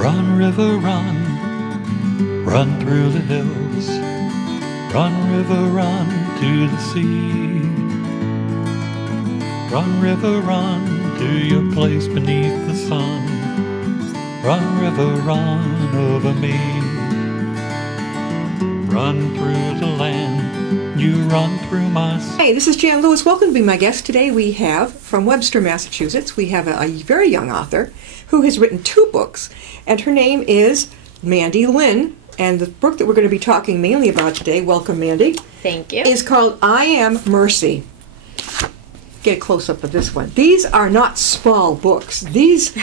Run, river, run, run through the hills. Run, river, run to the sea. Run, river, run to your place beneath the sun. Run, river, run over me. Run through the land, you run through my soul. Hey, this is Jan Lewis. Welcome to be my guest. Today we have, from Worcester, Massachusetts, we have a very young author who has written 2 books, and her name is Mandi Lynn. And the book that we're going to be talking mainly about today, welcome Mandi. Thank you. Is called I Am Mercy. Get a close-up of this one. These are not small books.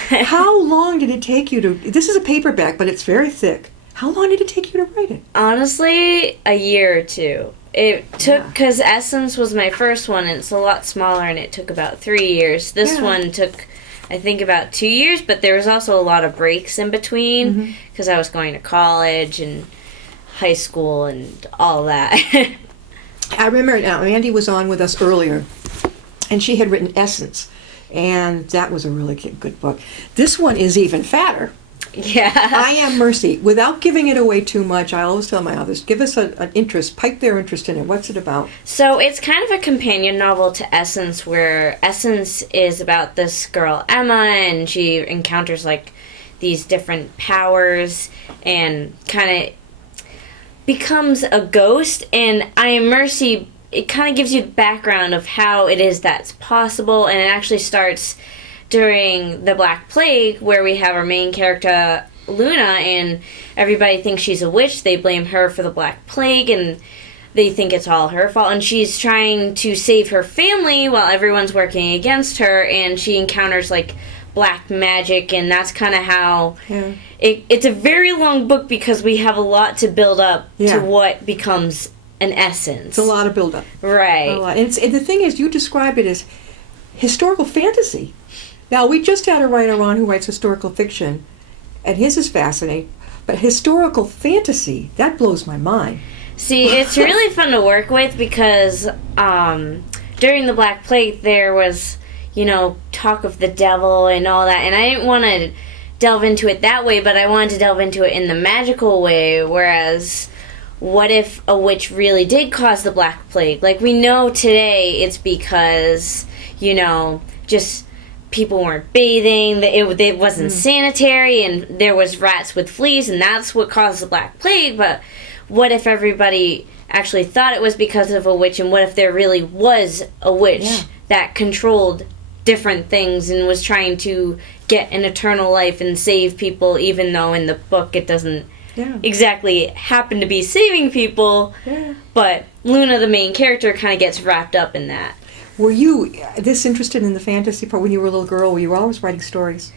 How long did it take you to, this is a paperback, but it's very thick. How long did it take you to write it? Honestly, a year or 2. It took, because Essence was my first one, and it's a lot smaller, and it took about 3 years. This one took, I think, about 2 years, but there was also a lot of breaks in between, because I was going to college and high school and all that. I remember now, Mandi was on with us earlier, and she had written Essence, and that was a really good book. This one is even fatter. Yeah. I Am Mercy. Without giving it away too much, I always tell my authors, give us an interest, pipe their interest in it. What's it about? So it's kind of a companion novel to Essence, where Essence is about this girl, Emma, and she encounters, like, these different powers and kind of becomes a ghost. And I Am Mercy, it kind of gives you the background of how it is that's possible, and it actually starts during the Black Plague, where we have our main character, Luna, and everybody thinks she's a witch. They blame her for the Black Plague, and they think it's all her fault. And she's trying to save her family while everyone's working against her, and she encounters, like, black magic, and that's kind of how... Yeah. It's a very long book because we have a lot to build up to what becomes an essence. It's a lot of build-up. Right. A lot. And the thing is, you describe it as historical fantasy. Now, we just had a writer on who writes historical fiction, and his is fascinating. But historical fantasy, that blows my mind. See, it's really fun to work with because during the Black Plague, there was, talk of the devil and all that. And I didn't want to delve into it that way, but I wanted to delve into it in the magical way, whereas... what if a witch really did cause the Black Plague? Like, we know today it's because, just people weren't bathing, it wasn't sanitary, and there was rats with fleas, and that's what caused the Black Plague. But what if everybody actually thought it was because of a witch, and what if there really was a witch that controlled different things and was trying to get an eternal life and save people, even though in the book it doesn't exactly happen to be saving people, but Luna, the main character, kind of gets wrapped up in that. Were you this interested in the fantasy part when you were a little girl? Were you always writing stories?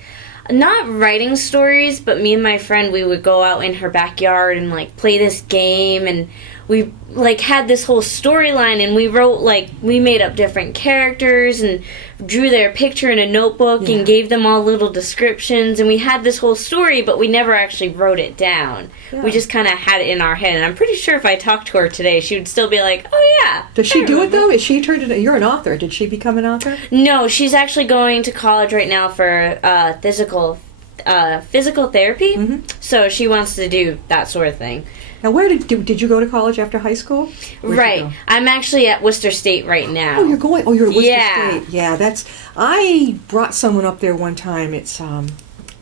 Not writing stories, but me and my friend, we would go out in her backyard and, like, play this game, and we, like, had this whole storyline, and we wrote, like, we made up different characters and drew their picture in a notebook and gave them all little descriptions, and we had this whole story, but we never actually wrote it down. We just kind of had it in our head, and I'm pretty sure if I talked to her today, she would still be like, oh yeah. Does she do it, though? Is she turned into, you're an author. Did she become an author? No, she's actually going to college right now for physical therapy, so she wants to do that sort of thing. Now, where did you go to college after high school? Right. I'm actually at Worcester State right now. Oh, you're at Worcester State. Yeah, I brought someone up there one time. It's,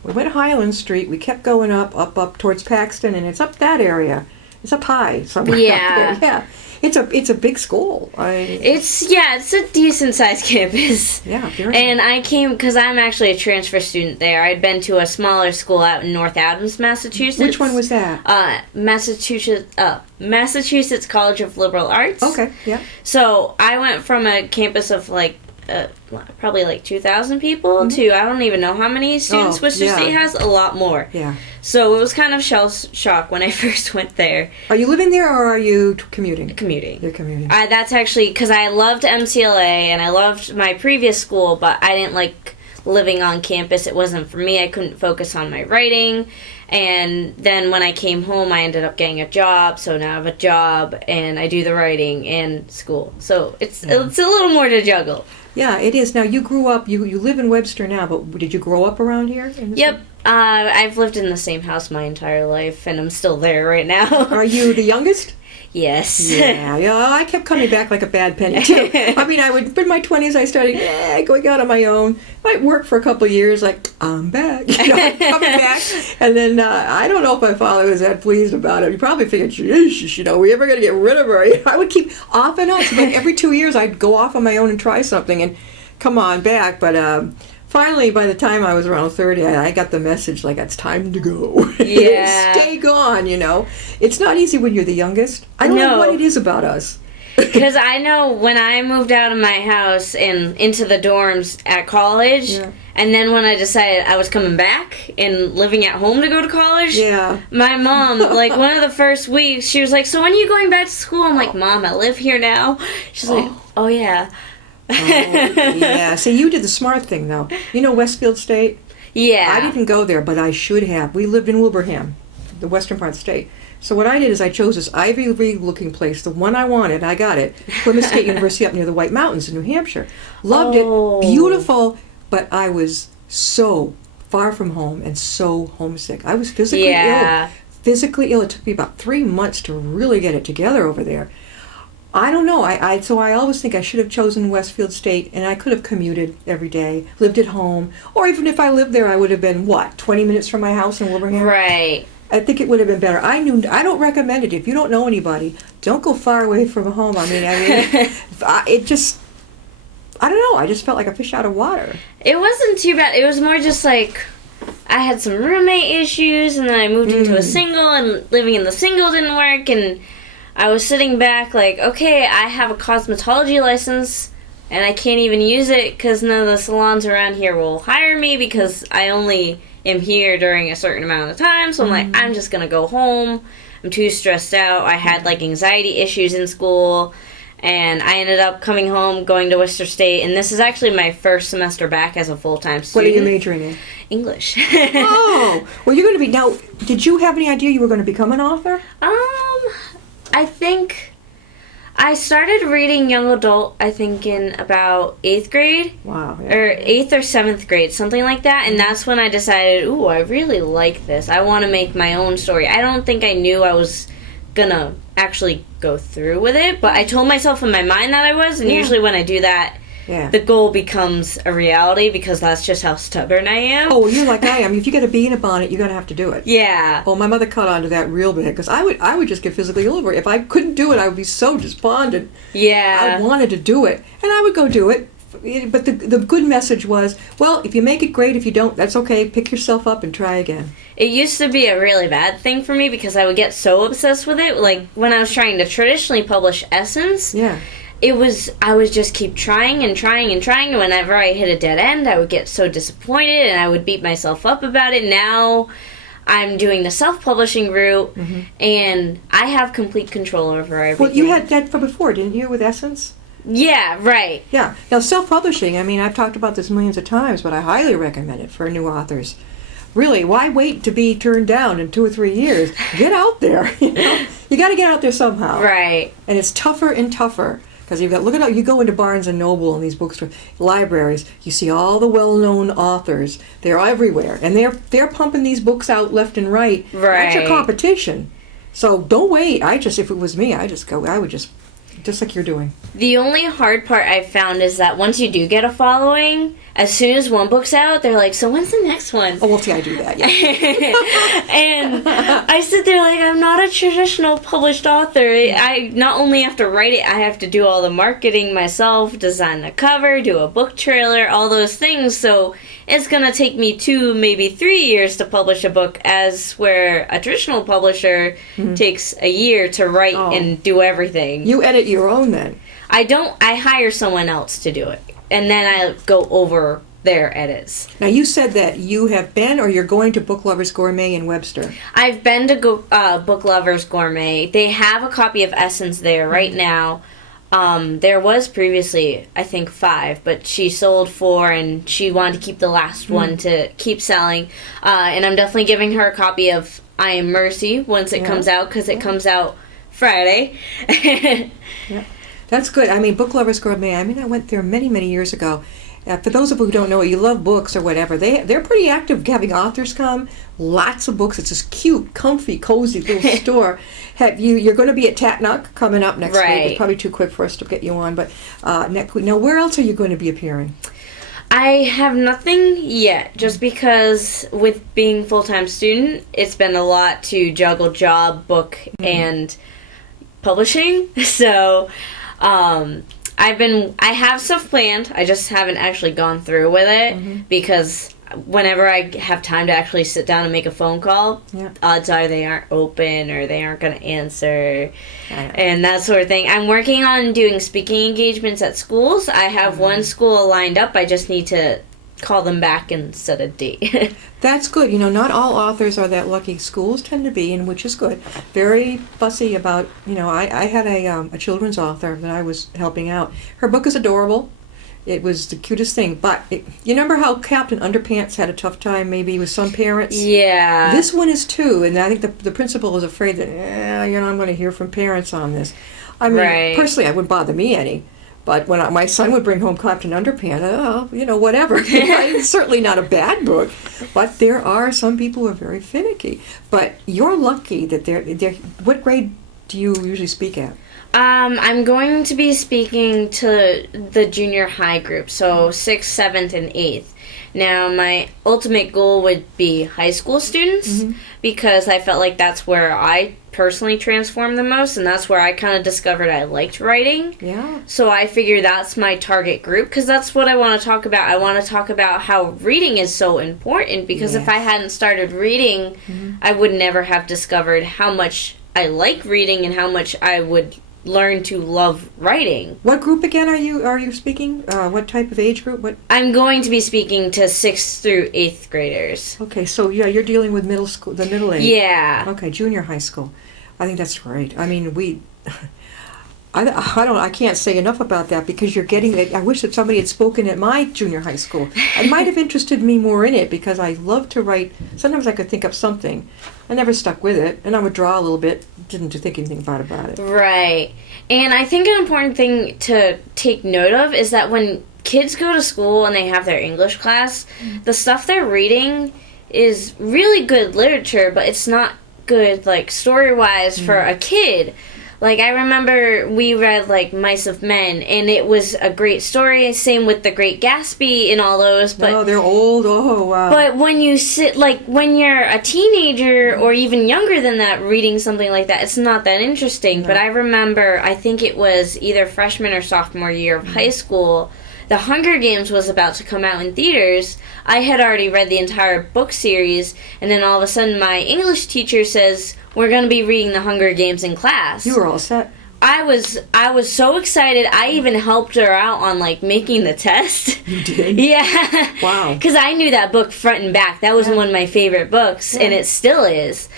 we went Highland Street, we kept going up towards Paxton, and it's up that area. It's up high somewhere up there. Yeah. It's a big school. It's a decent sized campus. Yeah, and I came because I'm actually a transfer student there. I'd been to a smaller school out in North Adams, Massachusetts. Which one was that? Massachusetts College of Liberal Arts. Okay, yeah. So I went from a campus of probably like 2,000 people to I don't even know how many students Worcester State has. A lot more. Yeah. So it was kind of shell shock when I first went there. Are you living there or are you commuting? Commuting. You're commuting. That's actually because I loved MCLA and I loved my previous school, but I didn't like living on campus. It wasn't for me. I couldn't focus on my writing, And then when I came home, I ended up getting a job. So now I have a job, and I do the writing and school. So it's a little more to juggle. Yeah, it is. Now, you grew up, you live in Webster now, but did you grow up around here? Yep. I've lived in the same house my entire life, and I'm still there right now. Are you the youngest? Yes. Yeah, I kept coming back like a bad penny, too. I mean, in my 20s, I started going out on my own. Might work for a couple of years, like, I'm back. I'm coming back. And then I don't know if my father was that pleased about it. He probably figured, geez, we ever going to get rid of her? I would keep off and on. So like every 2 years, I'd go off on my own and try something and come on back. But finally, by the time I was around 30, I got the message, like, it's time to go. Yeah. Stay gone, It's not easy when you're the youngest. I don't know what it is about us. Because I know when I moved out of my house and into the dorms at college, and then when I decided I was coming back and living at home to go to college, my mom, like, one of the first weeks, she was like, so when are you going back to school? I'm like, Mom, I live here now. She's like, oh, yeah. Yeah. See, you did the smart thing, though. You know Westfield State? Yeah. I didn't go there, but I should have. We lived in Wilbraham, the western part of the state. So what I did is I chose this Ivy League-looking place, the one I wanted. I got it. Plymouth State University up near the White Mountains in New Hampshire. Loved it. Beautiful, but I was so far from home and so homesick. I was physically ill. Physically ill. It took me about 3 months to really get it together over there. I don't know. So I always think I should have chosen Westfield State, and I could have commuted every day, lived at home, or even if I lived there, I would have been 20 minutes from my house in Wilbraham. Right. I think it would have been better. I don't recommend it. If you don't know anybody, don't go far away from home. I mean, it just, I don't know. I just felt like a fish out of water. It wasn't too bad. It was more just like I had some roommate issues, and then I moved into a single, and living in the single didn't work, and I was sitting back like, okay, I have a cosmetology license, and I can't even use it because none of the salons around here will hire me because I only am here during a certain amount of time. So I'm like, I'm just going to go home. I'm too stressed out. I had, like, anxiety issues in school, and I ended up coming home, going to Worcester State, and this is actually my first semester back as a full-time student. What are you majoring in? English. Oh, well, you're going to be, now, did you have any idea you were going to become an author? I think I started reading young adult, I think, in about 8th grade. Wow. Yeah. Or 8th or 7th grade, something like that. And that's when I decided, ooh, I really like this. I want to make my own story. I don't think I knew I was going to actually go through with it, but I told myself in my mind that I was. And usually when I do that, the goal becomes a reality because that's just how stubborn I am. Oh, well, you're like I am. If you get a bee in a bonnet, you're going to have to do it. Yeah. Oh, my mother caught on to that real big because I would just get physically ill over it. If I couldn't do it, I would be so despondent. Yeah. I wanted to do it, and I would go do it. But the good message was, well, if you make it, great. If you don't, that's okay. Pick yourself up and try again. It used to be a really bad thing for me because I would get so obsessed with it. Like, when I was trying to traditionally publish Essence, I would just keep trying and trying and trying, and whenever I hit a dead end, I would get so disappointed, and I would beat myself up about it. Now, I'm doing the self-publishing route, and I have complete control over everything. Well, you had that from before, didn't you, with Essence? Yeah, right. Yeah. Now, self-publishing, I mean, I've talked about this millions of times, but I highly recommend it for new authors. Really, why wait to be turned down in 2 or 3 years? Get out there, You got to get out there somehow. Right. And it's tougher and tougher. Because look at how you go into Barnes and Noble and these bookstores, libraries. You see all the well-known authors. They're everywhere, and they're pumping these books out left and right. Right. That's your competition. So don't wait. If it was me, I would just like you're doing. The only hard part I've found is that once you do get a following, as soon as one book's out, they're like, so when's the next one? Oh, well, see, I do that, yeah. And I sit there like, I'm not a traditional published author. I not only have to write it, I have to do all the marketing myself, design the cover, do a book trailer, all those things. So it's going to take me 2, maybe 3 years to publish a book, as where a traditional publisher takes a year to write and do everything. You edit your own then? I don't. I hire someone else to do it, and then I go over their edits. Now, you said that you have been, or you're going to Book Lovers Gourmet in Webster. I've been to Book Lovers Gourmet. They have a copy of Essence there right now. There was previously, I think, 5, but she sold 4, and she wanted to keep the last one to keep selling. And I'm definitely giving her a copy of I Am Mercy once it comes out, because it comes out Friday. Yeah. That's good. I mean, Book Lovers Gourmet, I went there many, many years ago. For those of you who don't know, you love books or whatever, they're pretty active having authors come. Lots of books. It's this cute, comfy, cozy little store. You're going to be at Tatnuck coming up next week. It's probably too quick for us to get you on, but next week. Now, where else are you going to be appearing? I have nothing yet, just because with being full-time student, it's been a lot to juggle job, book, and publishing. So, I have stuff planned. I just haven't actually gone through with it because whenever I have time to actually sit down and make a phone call, odds are they aren't open or they aren't going to answer and that sort of thing. I'm working on doing speaking engagements at schools. I have one school lined up. I just need to call them back and set a date. That's good. Not all authors are that lucky. Schools tend to be, and which is good. Very fussy about, I had a children's author that I was helping out. Her book is adorable. It was the cutest thing. But you remember how Captain Underpants had a tough time maybe with some parents? Yeah. This one is too, and I think the principal is afraid that, I'm going to hear from parents on this. I mean, personally, it wouldn't bother me any. But when my son would bring home Captain Underpants, whatever. It's certainly not a bad book. But there are some people who are very finicky. But you're lucky that they're what grade do you usually speak at? I'm going to be speaking to the junior high group, so 6th, 7th, and 8th. Now, my ultimate goal would be high school students, because I felt like that's where I personally transformed the most, and that's where I kind of discovered I liked writing. Yeah. So I figure that's my target group, because that's what I want to talk about. I want to talk about how reading is so important, because if I hadn't started reading, I would never have discovered how much I like reading and how much I would learn to love writing. What group again are you speaking? What type of age group? What? I'm going to be speaking to 6th through 8th graders. Okay, so you're dealing with middle school, the middle age. Yeah. Okay, junior high school. I think that's great. I mean, I can't say enough about that, because you're getting it. I wish that somebody had spoken at my junior high school. It might have interested me more in it, because I love to write. Sometimes I could think up something. I never stuck with it, and I would draw a little bit. Didn't think anything about it. Right. And I think an important thing to take note of is that when kids go to school and they have their English class, the stuff they're reading is really good literature, but it's not good, like, story-wise for a kid. Like, I remember we read, like, Mice of Men, and it was a great story. Same with The Great Gatsby and all those. But, they're old. Oh, wow. But when you when you're a teenager or even younger than that reading something like that, it's not that interesting. No. But I remember, I think it was either freshman or sophomore year of high school, The Hunger Games was about to come out in theaters. I had already read the entire book series, and then all of a sudden my English teacher says, we're going to be reading The Hunger Games in class. You were all set. I was so excited. I even helped her out on, like, making the test. You did? Yeah. Wow. Because I knew that book front and back. That was one of my favorite books, and it still is.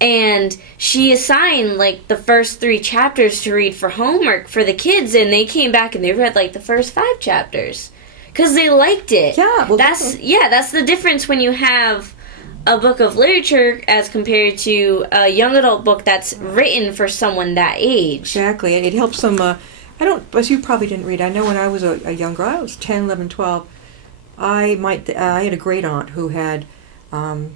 And she assigned, like, the first 3 chapters to read for homework for the kids, and they came back and they read, like, the first 5 chapters. Because they liked it. Yeah. Well, that's the difference when you have a book of literature as compared to a young adult book that's written for someone that age. Exactly. It helps them. But you probably didn't read. I know when I was a young girl, I was 10, 11, 12, I had a great aunt who had, or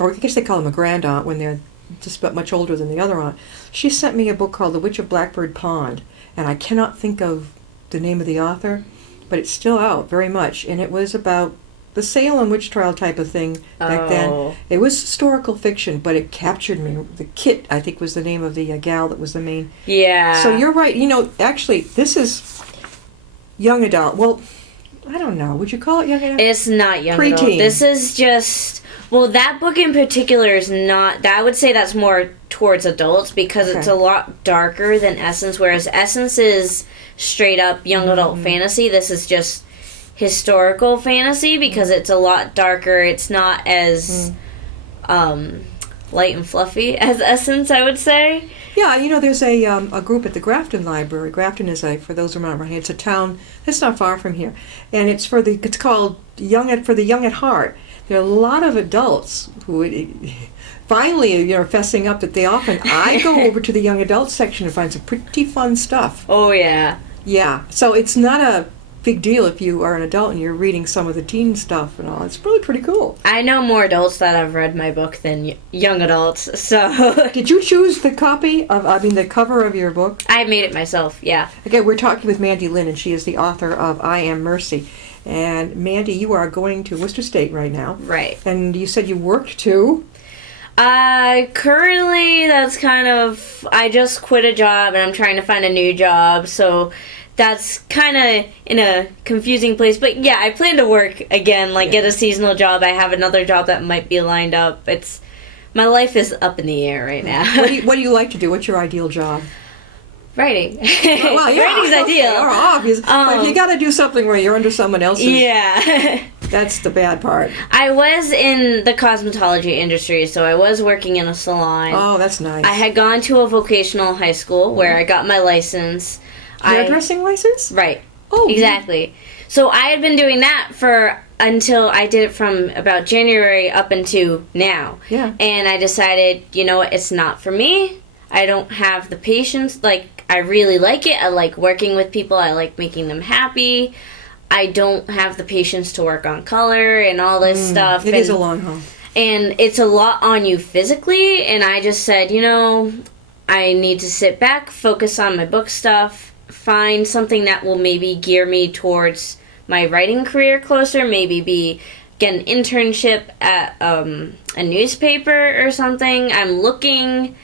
I guess they call them a grand aunt when they're just about much older than the other aunt. She sent me a book called The Witch of Blackbird Pond, and I cannot think of the name of the author, but it's still out very much, and it was about the Salem witch trial type of thing back then. It was historical fiction, but it captured me. The Kit, I think, was the name of the gal that was the main. Yeah. So you're right. Actually, this is young adult. Well, I don't know. Would you call it young adult? It's not young Preteen. adult. This is just... Well, that book in particular is not... I would say that's more towards adults, because it's a lot darker than Essence, whereas Essence is straight up young adult fantasy. This is just historical fantasy, because it's a lot darker. It's not as light and fluffy as Essence, I would say. Yeah, there's a group at the Grafton Library. Grafton is for those who remember, it's a town that's not far from here, and it's called for the Young at Heart. There are a lot of adults who finally fessing up that I go over to the young adult section and find some pretty fun stuff. Oh yeah. Yeah, so it's not a big deal if you are an adult and you're reading some of the teen stuff and all. It's really pretty cool. I know more adults that have read my book than young adults, so... Did you choose the the cover of your book? I made it myself, yeah. Okay, we're talking with Mandi Lynn, and she is the author of I Am Mercy. And Mandi, you are going to Worcester State right now. Right. And you said you worked too? Currently, that's I just quit a job and I'm trying to find a new job, so... That's kind of in a confusing place. But yeah, I plan to work again, get a seasonal job. I have another job that might be lined up. My life is up in the air right now. What do you like to do? What's your ideal job? Writing. Well, yeah, Writing's ideal. Obvious. But if you got to do something where you're under someone else's... Yeah. That's the bad part. I was in the cosmetology industry, so I was working in a salon. Oh, that's nice. I had gone to a vocational high school where I got my license. Hairdressing license? Right. Oh, exactly. So I had been doing that until I did it from about January up until now. Yeah. And I decided, it's not for me. I don't have the patience. I really like it. I like working with people. I like making them happy. I don't have the patience to work on color and all this stuff. It is a long haul. And it's a lot on you physically. And I just said, I need to sit back, focus on my book stuff, find something that will maybe gear me towards my writing career closer, maybe get an internship at a newspaper or something. I'm looking.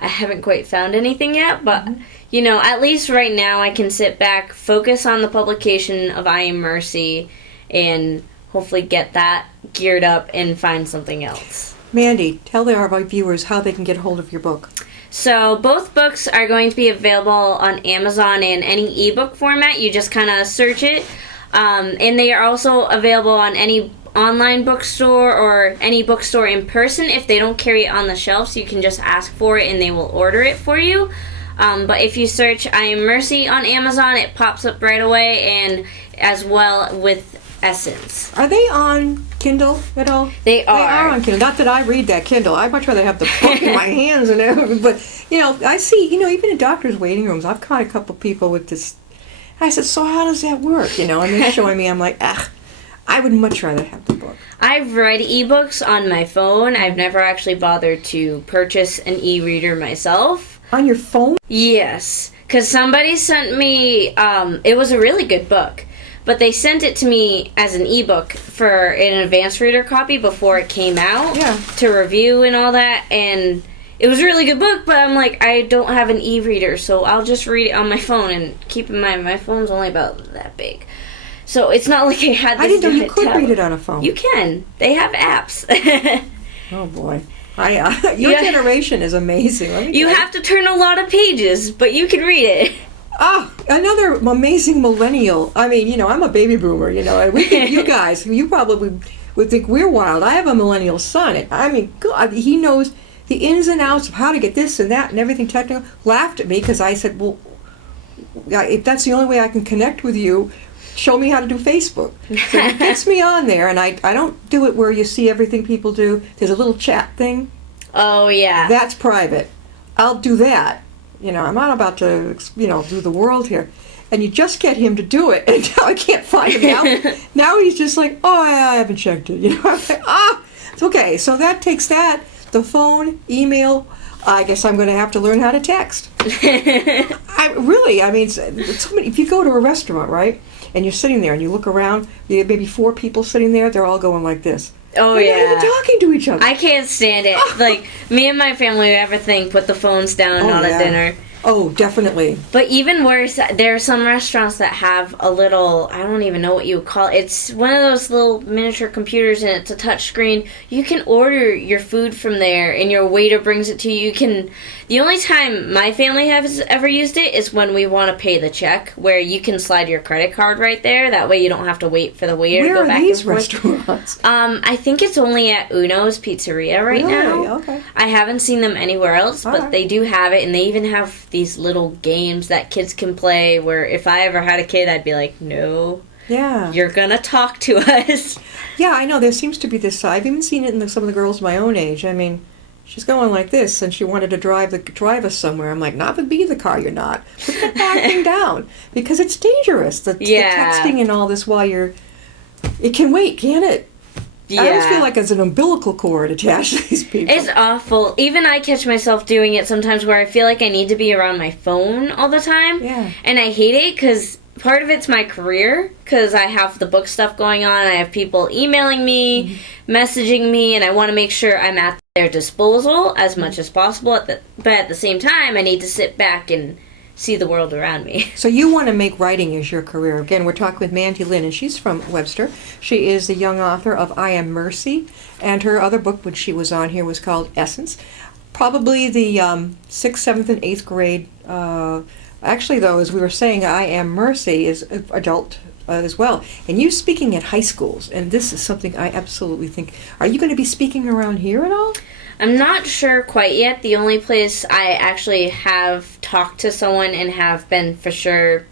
I haven't quite found anything yet, but, at least right now I can sit back, focus on the publication of I Am Mercy, and hopefully get that geared up and find something else. Mandi, tell our viewers how they can get a hold of your book. So both books are going to be available on Amazon in any ebook format. You just kind of search it. And they are also available on any online bookstore or any bookstore in person. If they don't carry it on the shelves, you can just ask for it and they will order it for you. But if you search I Am Mercy on Amazon, it pops up right away, and as well with Essence. Are they on Kindle at all? They are. They are on Kindle. Not that I read that Kindle. I'd much rather have the book in my hands and everything. But, I see, even in doctors' waiting rooms, I've caught a couple people with this. I said, so how does that work? And they're showing me, I'm like, I would much rather have the book. I've read ebooks on my phone. I've never actually bothered to purchase an e-reader myself. On your phone? Yes, because somebody sent me, it was a really good book, but they sent it to me as an ebook for an advanced reader copy before it came out to review and all that, and it was a really good book, but I'm like, I don't have an e-reader, so I'll just read it on my phone, and keep in mind, my phone's only about that big. So it's not like I had this... I didn't know you could read it on a phone. You can. They have apps. Oh, boy. Your generation is amazing. You have to turn a lot of pages, but you can read it. Another amazing millennial. I mean, I'm a baby boomer, We think you guys, you probably would think we're wild. I have a millennial son, and I mean, God, he knows the ins and outs of how to get this and that and everything technical. Laughed at me because I said, well, if that's the only way I can connect with you, show me how to do Facebook. So he gets me on there, and I don't do it where you see everything people do. There's a little chat thing. Oh, yeah. That's private. I'll do that. I'm not about to, do the world here. And you just get him to do it, and now I can't find him now. Now he's just like, I haven't checked it. I'm like, it's okay. So that takes that, the phone, email. I guess I'm going to have to learn how to text. I mean, so many, if you go to a restaurant, right, and you're sitting there and you look around, you have maybe 4 people sitting there, they're all going like this. Oh, they're yeah. not even talking to each other. I can't stand it. Like, me and my family, everything, put the phones down at dinner. Oh, definitely. But even worse, there are some restaurants that have a little, I don't even know what you would call it. It's one of those little miniature computers and it's a touch screen. You can order your food from there and your waiter brings it to you. The only time my family has ever used it is when we want to pay the check, where you can slide your credit card right there. That way you don't have to wait for the waiter to go back and forth. Where are these restaurants? I think it's only at Uno's Pizzeria right now. Okay. I haven't seen them anywhere else, but they do have it, and they even have these little games that kids can play, where if I ever had a kid, I'd be like, no, you're gonna talk to us. Yeah, I know, there seems to be this, I've even seen it in some of the girls my own age. I mean, she's going like this, and she wanted to drive us somewhere. I'm like, not to be the car, you're not. Put that thing down, because it's dangerous. The texting and all this while it can wait, can't it? Yeah. I always feel like there's an umbilical cord attached to these people. It's awful. Even I catch myself doing it sometimes where I feel like I need to be around my phone all the time. Yeah. And I hate it because part of it's my career, because I have the book stuff going on. I have people emailing me, messaging me, and I want to make sure I'm at their disposal as much as possible. But at the same time, I need to sit back and see the world around me. So you want to make writing as your career. Again, we're talking with Mandi Lynn, and she's from Worcester. She is the young author of I Am Mercy, and her other book, which she was on here, was called Essence. Probably the 6th, 7th, and 8th grade. Actually, though, as we were saying, I Am Mercy is adult as well. And you speaking at high schools, and this is something I absolutely think. Are you going to be speaking around here at all? I'm not sure quite yet. The only place I actually have talked to someone and have been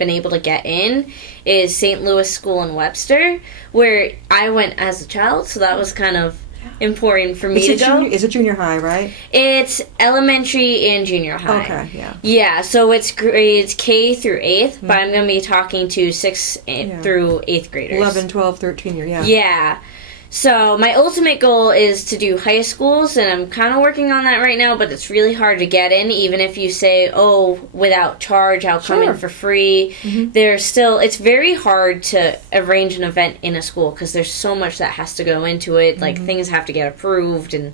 able to get in is St. Louis School in Webster, where I went as a child, so that was kind of important for me to go. Is it junior high, right? It's elementary and junior high. Okay, yeah. Yeah, so it's grades K through 8th, but I'm going to be talking to 6th through 8th graders. 11, 12, 13 year, yeah. Yeah. So my ultimate goal is to do high schools, and I'm kind of working on that right now, but it's really hard to get in, even if you say, oh, without charge, I'll come in for free. It's very hard to arrange an event in a school, because there's so much that has to go into it, like things have to get approved, and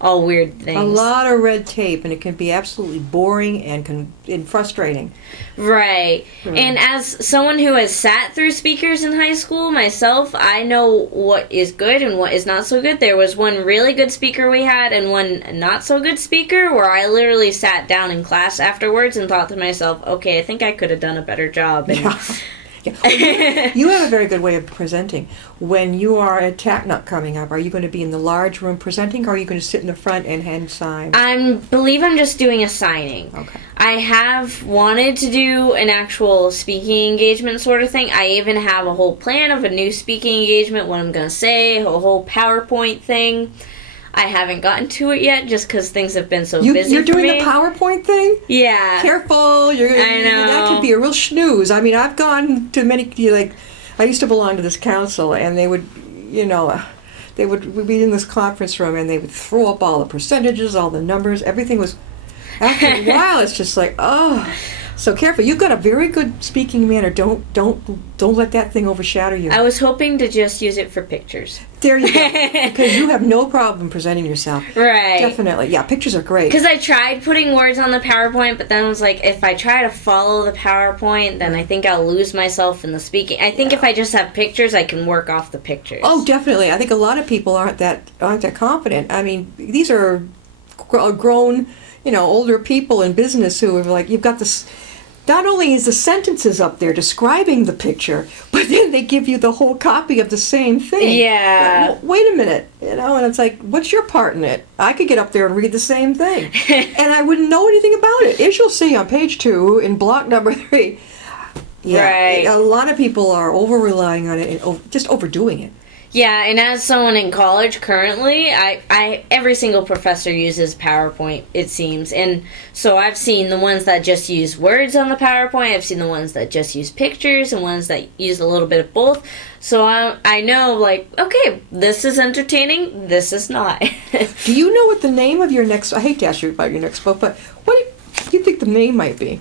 all weird things. A lot of red tape, and it can be absolutely boring and frustrating. Right. And as someone who has sat through speakers in high school myself, I know what is good and what is not so good. There was one really good speaker we had and one not so good speaker where I literally sat down in class afterwards and thought to myself, okay, I think I could have done a better job. And Well, you have a very good way of presenting. When you are at TACNUC coming up, are you going to be in the large room presenting, or are you going to sit in the front and hand signs? I believe I'm just doing a signing. Okay. I have wanted to do an actual speaking engagement sort of thing. I even have a whole plan of a new speaking engagement, what I'm going to say, a whole PowerPoint thing. I haven't gotten to it yet just because things have been so busy. You're doing the PowerPoint thing? Yeah. Careful. I know. That could be a real snooze. I mean, I've gone to many, I used to belong to this council, and they would, we'd be in this conference room, and they would throw up all the percentages, all the numbers, everything was, after a while, it's just like, oh. So careful. You've got a very good speaking manner. Don't let that thing overshadow you. I was hoping to just use it for pictures. There you go. Because you have no problem presenting yourself. Right. Definitely. Yeah, pictures are great. Because I tried putting words on the PowerPoint, but then I was like, if I try to follow the PowerPoint, then I think I'll lose myself in the speaking. I think if I just have pictures, I can work off the pictures. Oh, definitely. I think a lot of people aren't that confident. I mean, these are grown, older people in business who are like, you've got this. Not only is the sentences up there describing the picture, but then they give you the whole copy of the same thing. Yeah. Well, wait a minute, and it's like, what's your part in it? I could get up there and read the same thing, and I wouldn't know anything about it. As you'll see on page 2 in block number 3. Yeah, right. A lot of people are over-relying on it and just overdoing it. Yeah, and as someone in college currently, I every single professor uses PowerPoint, it seems. And so I've seen the ones that just use words on the PowerPoint. I've seen the ones that just use pictures and ones that use a little bit of both. So I know, like, okay, this is entertaining, this is not. Do you know what the name of your next... I hate to ask you about your next book, but what do you think the name might be?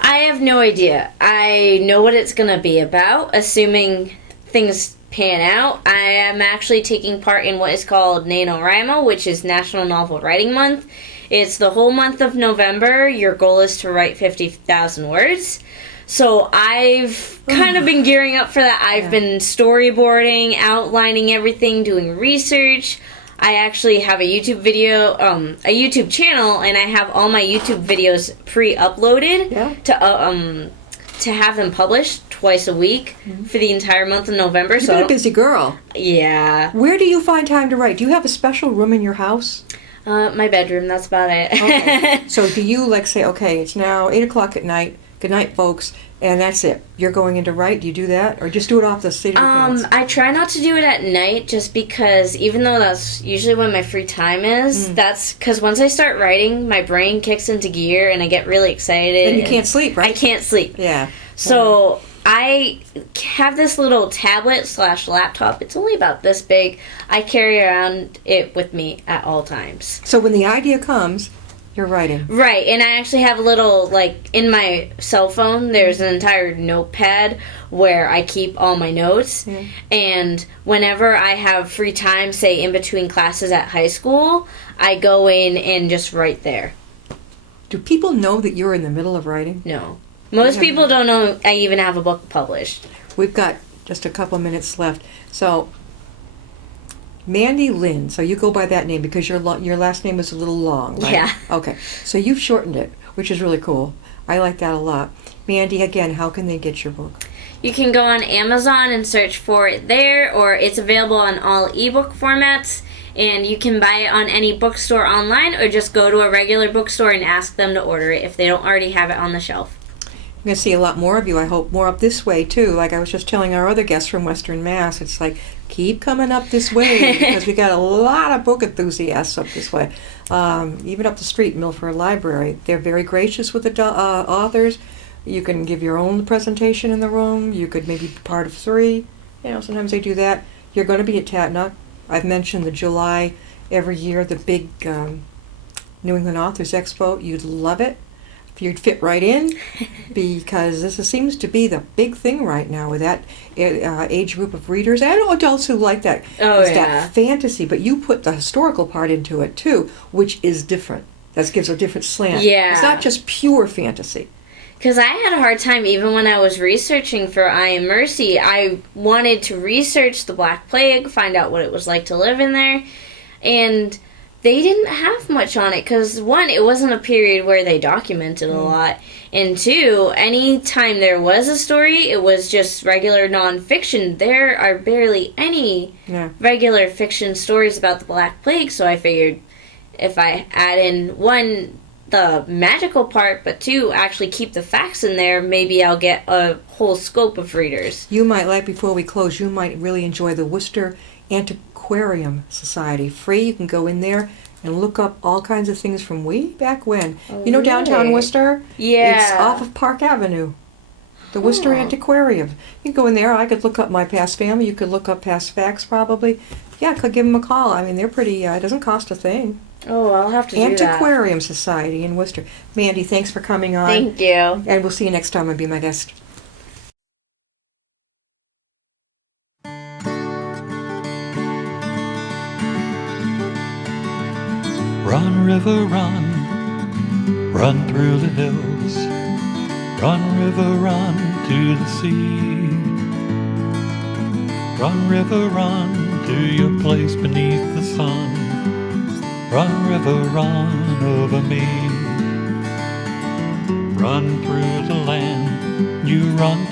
I have no idea. I know what it's going to be about, assuming things pan out. I am actually taking part in what is called Nanowrimo, which is National Novel Writing Month, It's the whole month of November. Your goal is to write 50,000 words. So I've kind of been gearing up for that. I've been storyboarding, outlining everything, doing research. I actually have a YouTube channel, and I have all my YouTube videos pre-uploaded to have them published twice a week for the entire month of November. You've been a busy girl. Yeah. Where do you find time to write? Do you have a special room in your house? My bedroom, that's about it. Okay. So do you say, okay, it's now 8 o'clock at night, good night, folks, and that's it. You're going in to write. Do you do that? Or just do it off the seat of your pants? I try not to do it at night just because even though that's usually when my free time is, that's because once I start writing, my brain kicks into gear and I get really excited. And you can't sleep, right? I can't sleep. Yeah. So I have this little tablet/laptop. It's only about this big. I carry around it with me at all times. So when the idea comes, you're writing. Right, and I actually have a little, in my cell phone, there's an entire notepad where I keep all my notes. Yeah. And whenever I have free time, say in between classes at high school, I go in and just write there. Do people know that you're in the middle of writing? No. Most people don't know I even have a book published. We've got just a couple minutes left. So, Mandi Lynn. So you go by that name because your last name is a little long, right? Yeah. Okay. So you've shortened it, which is really cool. I like that a lot. Mandi, again, how can they get your book? You can go on Amazon and search for it there, or it's available on all ebook formats. And you can buy it on any bookstore online, or just go to a regular bookstore and ask them to order it if they don't already have it on the shelf. I'm going to see a lot more of you, I hope, more up this way, too. Like I was just telling our other guests from Western Mass, it's like, keep coming up this way, because we got a lot of book enthusiasts up this way. Even up the street, Milford Library. They're very gracious with the authors. You can give your own presentation in the room. You could maybe be part of 3. Sometimes they do that. You're going to be at Tatnuck. I've mentioned the July every year, the big New England Authors Expo. You'd love it. You'd fit right in, because this seems to be the big thing right now with that age group of readers and adults who like that. That fantasy, but you put the historical part into it too, which is different. That gives a different slant. Yeah. It's not just pure fantasy. Because I had a hard time, even when I was researching for I Am Mercy, I wanted to research the Black Plague, find out what it was like to live in there, and they didn't have much on it because, 1, it wasn't a period where they documented a lot, and 2, any time there was a story, it was just regular nonfiction. There are barely any regular fiction stories about the Black Plague, so I figured if I add in 1, the magical part, but 2, actually keep the facts in there, maybe I'll get a whole scope of readers. You might before we close, you might really enjoy the Worcester Antiquarian Society. Free, you can go in there and look up all kinds of things from way back when. Downtown Worcester? Yeah. It's off of Park Avenue. The Worcester Antiquarian. You can go in there. I could look up my past family. You could look up past facts probably. Yeah, I could give them a call. I mean, they're pretty, it doesn't cost a thing. Oh, I'll have to do that. Antiquarian Society in Worcester. Mandi, thanks for coming on. Thank you. And we'll see you next time and be my guest. Run, river, run, run through the hills. Run, river, run to the sea. Run, river, run to your place beneath the sun. Run, river, run over me. Run through the land, you run